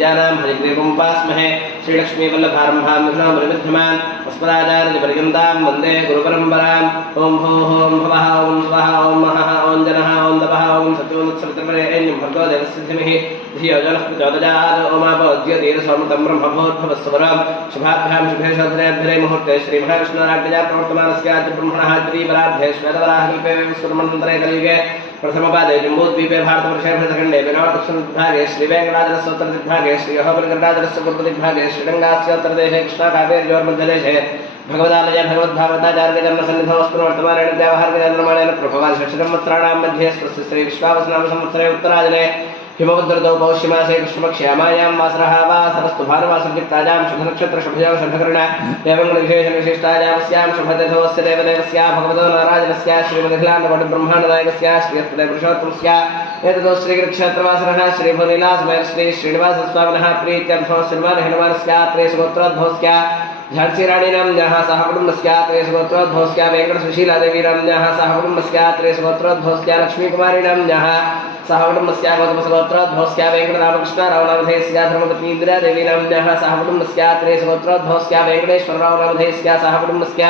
विद्यानां हरिग्रीवमुपास्महे श्रीलक्ष्मीवल्लभारम्भां विघ्नोपरिमध्यमान् अस्मदाचार्यपर्यन्तां वन्दे गुरुपरम्पराम् ॐ भूः ॐ भवः ॐ स्वः ॐ महः ॐ जनः ॐ तपः ॐ सत्यवत्सवितर्वरेण्यं भर्गो देवस्य धीमहि धियो जनः प्रचोदयात् ओमापोज्योतिरसमृतं ब्रह्मभूद्भवस्वरं शुभाभ्यां शुभे शोधनाभ्यरे मुहूर्ते श्रीमहाविष्णुराज्ञया प्रवर्तमानस्याद्य ब्रह्मणः द्विपरार्धे श्वेतवराहकल्पे विश्वमन्वन्तरे कलियुगे प्रथमपादे जम्बूद्वीपे भारतवर्षे भरतखण्डे विराटदक्षिणदिग्भागे श्रीवेङ्कटाचलस्योत्तरदिग्भागे श्रीयहोबलिगर्डाचलस्य पूर्वदिग्भागे श्रीरङ्गास्योत्तरदेशे कृष्णाकावेर्योर्मध्यदेशे भगवदालय भगवद्भागवताचार्यजन्मसन्निधौ स्मृवर्तमानेन व्यावहारिकचन्द्रमाणेन प्रभवादिषट्संवत्सराणां मध्ये स्वस्य श्रीविश्वावसुनामसंवत्सरे उत्तरायणे हिमवद्रतौ पौष्यमासे कृष्णपक्ष्यामायां वासरः वासरस्तु भानुवासर्युक्तायां शुभनक्षत्रशुभयोः शुभकर्ण एवं विशेषविशिष्टायामस्यां शुभतिथोऽस्य देवदेवस्य भगवतो नारायणस्य श्रीमदखिलाण्डकोटिब्रह्माण्डनायकस्य श्रीहस्तपुरुषोत्तमस्य एततो श्रीकृष्णत्रवासरः श्रीभूनिलासमयः श्रीश्रीनिवासस्वामिनः प्रीत्यर्थो श्रीमानहनुमानस्य त्रयसुगोत्रोद्भवस्य झान्सीराणीनाम्न्याः सह कुटुम्बस्य त्रयसुगोत्रोद्भवस्य वेङ्कटसुशीलादेवीनाम्न्याः सह कुटुम्बस्य त्रयसुगोत्रोद्भवस्य लक्ष्मीकुमारीनाम्न्याः सह कुटुम्बस्य गौतमसगोत्रोद्भवस्य वेङ्कटरामकृष्णरावनामधेयस्य धर्मपत्नी इन्दिरादेवीनाम्न्याः सह कुटुम्बस्य त्रयसुगोत्रोद्भवस्य वेङ्कटेश्वररावनामधेयस्य सह कुटुम्बस्य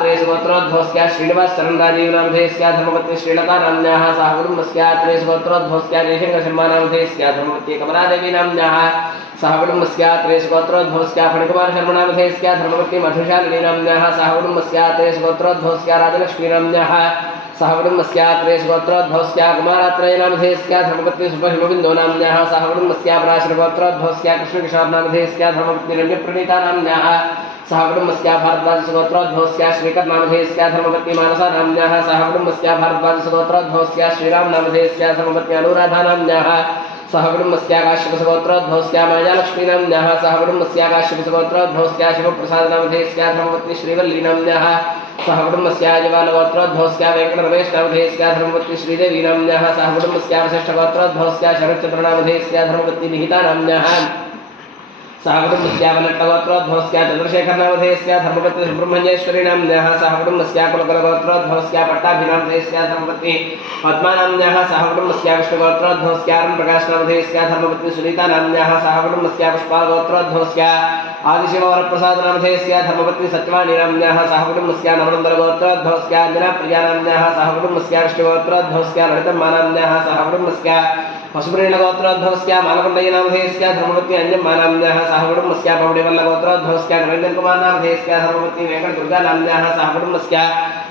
त्रयसुगोत्रोद्भवस्य श्रीनिवासचरण्राजीवनामधेयस्य धर्मपत्नी श्रीलतानाम्न्याः सह कुटुम्बस्य त्रयसुगोत्रोद्भवस्य जयशङ्करशर्मानामधेयस्य धर्मपत्नी कमलादेवीनाम्न्याः सह कुटुम्बस्य त्रयसुगोत्रोद्भवस्य फणिकुमारशर्मनामधेयस्य धर्मपत्नी मधुशालिनीनाम्न्याः सह कुटुम्बस्य त्रयसुगोत्रोद्भवस्य राजलक्ष्मीनाम्न्याः सह कुटुम्बस्य त्रयसुगोत्रोद्भवस्य कुमारात्रयनामधेयस्य धर्मपत्नी सुभहिमबिन्दोनाम्न्याः सह कुटुम्बस्य पराशरगोत्रोद्भवस्य कृष्णकिशोरनामधेयस्य धर्मपत्नी रम्यप्रणीतानाम्न्याः सह कुटुम्बस्य भारद्वाजसुगोत्रोद्भवस्य श्रीकरनामधेयस्य धर्मपत्नी मानसानाम्न्याः सह कुटुम्बस्य भारद्वाजसुगोत्रोद्भवस्य श्रीरामनामधेयस्य धर्मपत्नी अनुराधानाम्न्याः सह कुटुम्बस्य काश्यपसगोत्रोद्भवस्य मायालक्ष्मीनाम्न्याः सह कुटुम्बस्य काश्यपसगोत्रोद्भवस्य शिवप्रसादनामधेयस्य धर्मपत्नी श्रीवल्लीनाम्न्याः सह कुटुम्बस्य जवालगोत्रोद्भवस्य वेङ्कटरमेशनामधेयस्य धर्मपत्नी श्रीदेवीनाम्न्याः सह कुटुम्बस्य वसिष्ठगोत्रोद्भवस्य शरच्चन्द्रनामधेयस्य धर्मपत्नी निहितानाम्न्याः सह कुटुम्बस्य वल्लट्टगोत्रोद्भवस्य चन्द्रशेखरनामधेयस्य धर्मपत्नी सुब्रह्मण्येश्वरीनाम्न्याः सह कुटुम्बस्य कुलकुलगोत्रोद्भवस्य पट्टाभिनामधेयस्य धर्मपत्नी पद्मानाम्न्याः सह कुटुम्बस्य विष्णुगोत्रोद्भवस्य अरुणप्रकाशनामधेयस्य धर्मपत्नी सुनीतानाम्न्याः सह कुटुम्बस्य पुष्पागोत्रोद्भवस्य आदिशिववरप्रसादनामधेयस्य धर्मपत्नी सत्यवाणीनाम्न्याः सह कुटुम्बस्य नवनन्दरगोत्रोद्भवस्य अञ्जनाप्रियानाम्न्याः सह कुटुम्बस्य विष्णुगोत्रोद्भवस्य ललितम्मानाम्न्याः सह कुटुम्बस्य वसुप्रीणगोत्रोद्भवस्य मालकुण्डयनामधेयस्य धर्मपत्नी अंजम्मानाम्न्याः सह कुटुम्बस्य पौडिवल्लगोत्रोद्भवस्य नरेन्द्रकुमारनामधेयस्य धर्मपत्नी वेङ्कटदुर्गानाम्न्याः सह कुटुम्बस्य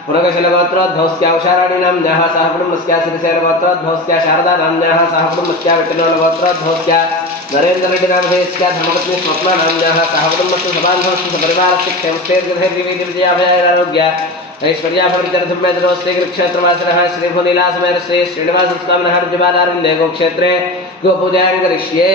पुरगशलगोत्रोद्भवस्य उषाराणीनाम्न्याः सह कुटुम्बस्य श्रीशैलगोत्रोद्भवस्य शारदानाम्न्याः सह कुटुम्बस्य विठ्ठलगोत्रोद्भवस्य नरेन्द्ररेड्डिनामधेयस्य धर्मपत्नी स्वप्नानाम्न्याः सह कुटुम्बस्य सबान्धवस्य सपरिवारस्य क्षेमस्थैर्यधैर्यवीर्यविजयाभयारोग्य ऐश्वर्याभवृद्ध्यर्थं मेदरो श्रीकृष्णक्षेत्रवासिनः श्रीभूनिलासमयः श्रीश्रीनिवासस्वामिनः ऋजुबालारण्ये गोक्षेत्रे गोपूजां करिष्ये।